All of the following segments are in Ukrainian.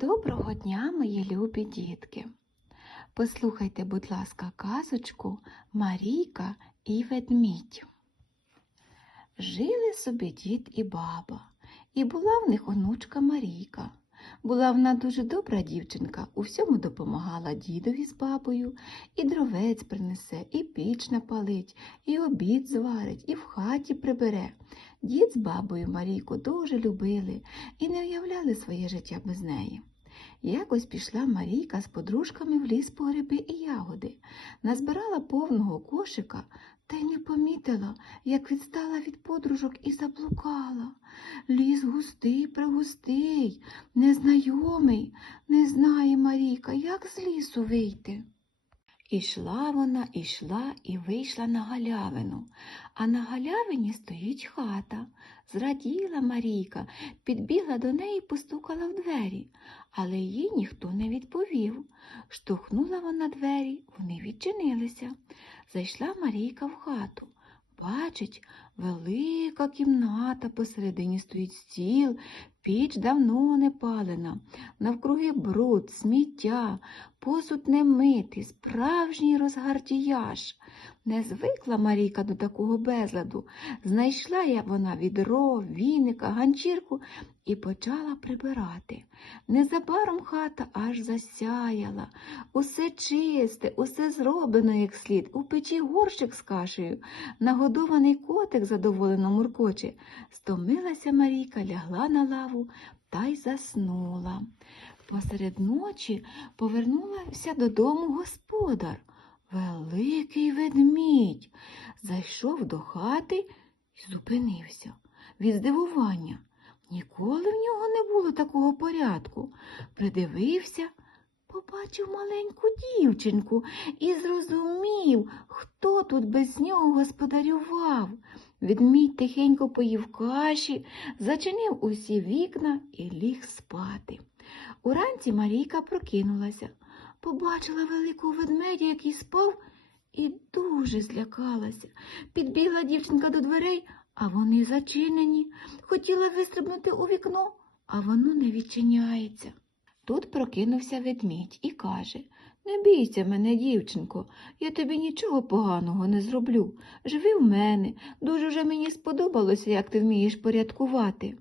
Доброго дня, мої любі дітки. Послухайте, будь ласка, казочку Марійка і ведмідь. Жили собі дід і баба, і була в них онучка Марійка. Була вона дуже добра дівчинка, у всьому допомагала дідові з бабою, і дровець принесе, і піч напалить, і обід зварить, і в хаті прибере. Дід з бабою Марійку дуже любили і не уявляли своє життя без неї. Якось пішла Марійка з подружками в ліс по гриби і ягоди, назбирала повного кошика та й не помітила, як відстала від подружок і заблукала. Ліс густий, пригустий, незнайомий, не знає Марійка, як з лісу вийти. Ішла вона, ішла і вийшла на галявину, а на галявині стоїть хата. Зраділа Марійка, підбігла до неї і постукала в двері, але їй ніхто не відповів. Штовхнула вона двері, вони відчинилися. Зайшла Марійка в хату. Бачить, велика кімната, посередині стоїть стіл, піч давно не палена, навкруги бруд, сміття, посуд не митий, справжній розгардіяж. Не звикла Марійка до такого безладу. Знайшла я вона відро, віника, ганчірку і почала прибирати. Незабаром хата аж засяяла. Усе чисте, усе зроблено як слід. У печі горщик з кашею. Нагодований котик задоволено муркоче. Стомилася Марійка, лягла на лаву та й заснула. Посеред ночі повернулася додому господар. Великий ведмідь зайшов до хати і зупинився від здивування. Ніколи в нього не було такого порядку. Придивився, побачив маленьку дівчинку і зрозумів, хто тут без нього господарював. Ведмідь тихенько поїв каші, зачинив усі вікна і ліг спати. Уранці Марійка прокинулася, побачила великого ведмедя, який спав, і дуже злякалася. Підбігла дівчинка до дверей, а вони зачинені. Хотіла вистрибнути у вікно, а воно не відчиняється. Тут прокинувся ведмідь і каже Не бійся мене, дівчинко, я тобі нічого поганого не зроблю. Живи в мене, дуже вже мені сподобалося, як ти вмієш порядкувати.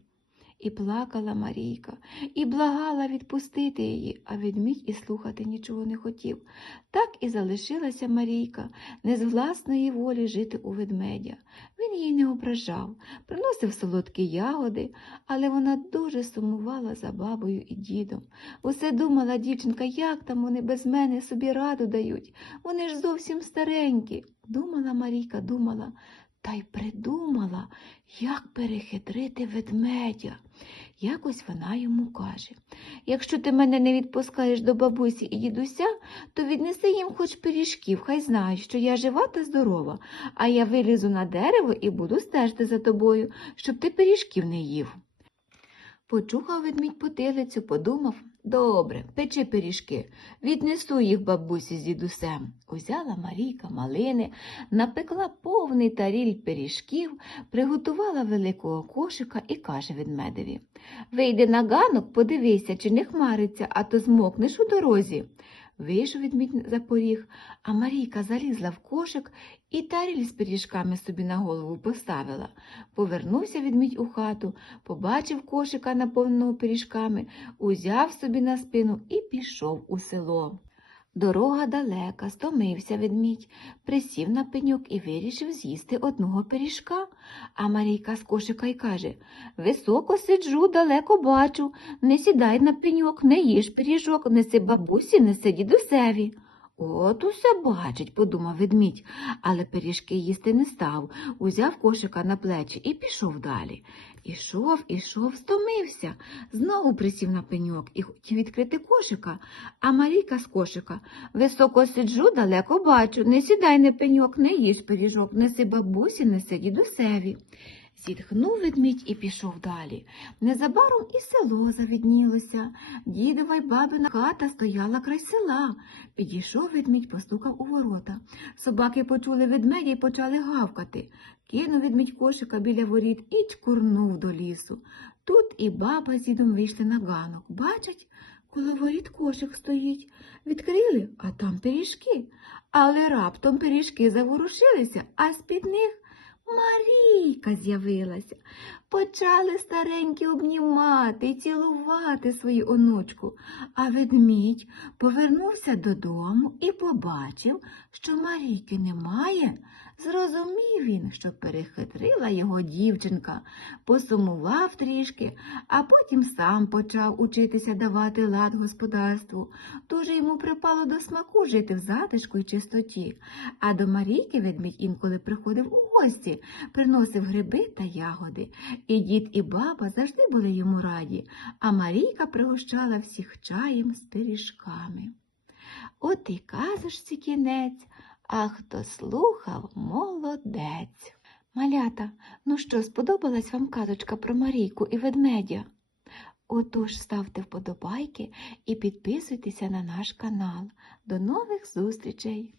І плакала Марійка, і благала відпустити її, а ведмідь і слухати нічого не хотів. Так і залишилася Марійка, не з власної волі жити у ведмедя. Він її не ображав, приносив солодкі ягоди, але вона дуже сумувала за бабою і дідом. Усе думала дівчинка, як там вони без мене собі раду дають. Вони ж зовсім старенькі. Думала Марійка, думала, та й придумала, як перехитрити ведмедя. Якось вона йому каже Якщо ти мене не відпускаєш до бабусі і дідуся, то віднеси їм хоч пиріжків, хай знають, що я жива та здорова, а я вилізу на дерево і буду стежити за тобою, щоб ти пиріжків не їв. Почухав ведмідь потилицю, подумав добре, печи пиріжки, віднесу їх бабусі з дідусем. Узяла Марійка малини, напекла повний таріль пиріжків, приготувала великого кошика і каже ведмедеві Вийди на ганок, подивися, чи не хмариться, а то змокнеш у дорозі. Вийшов відмідь за поріг, а Марійка залізла в кошик і таріль з пиріжками собі на голову поставила. Повернувся відмідь у хату, побачив кошика, наповненого пиріжками, узяв собі на спину і пішов у село. Дорога далека, стомився ведмідь, присів на пеньок і вирішив з'їсти одного пиріжка. А Марійка з кошика й каже Високо сиджу, далеко бачу, не сідай на пеньок, не їж пиріжок, неси бабусі, неси дідусеві. От усе бачить, подумав ведмідь, але пиріжки їсти не став, узяв кошика на плечі і пішов далі. Ішов, ішов, стомився, знову присів на пеньок і хотів відкрити кошика, а Марійка з кошика високо сиджу, далеко бачу, не сідай на пеньок, не їж пиріжок, неси бабусі, неси дідусеві. Зітхнув ведмідь і пішов далі. Незабаром і село завіднілося. Дідова й бабина хата стояла край села. Підійшов ведмідь, постукав у ворота. Собаки почули ведмедя і почали гавкати. Кинув ведмідь кошика біля воріт і чкурнув до лісу. Тут і баба з дідом вийшли на ганок. Бачать, коло воріт кошик стоїть. Відкрили, а там пиріжки. Але раптом пиріжки заворушилися, а з-під них Марійка з'явилася. Почали старенькі обнімати і цілувати свою онучку, а ведмідь повернувся додому і побачив, що Марійки немає. Зрозумів він, що перехитрила його дівчинка, посумував трішки, а потім сам почав учитися давати лад господарству. Дуже йому припало до смаку жити в затишку й чистоті. А до Марійки ведмідь інколи приходив у гості, приносив гриби та ягоди. І дід, і баба завжди були йому раді, а Марійка пригощала всіх чаєм з пиріжками. От і казочці кінець, а хто слухав, молодець. Малята, ну що, сподобалась вам казочка про Марійку і ведмедя? Отож ставте вподобайки і підписуйтеся на наш канал. До нових зустрічей!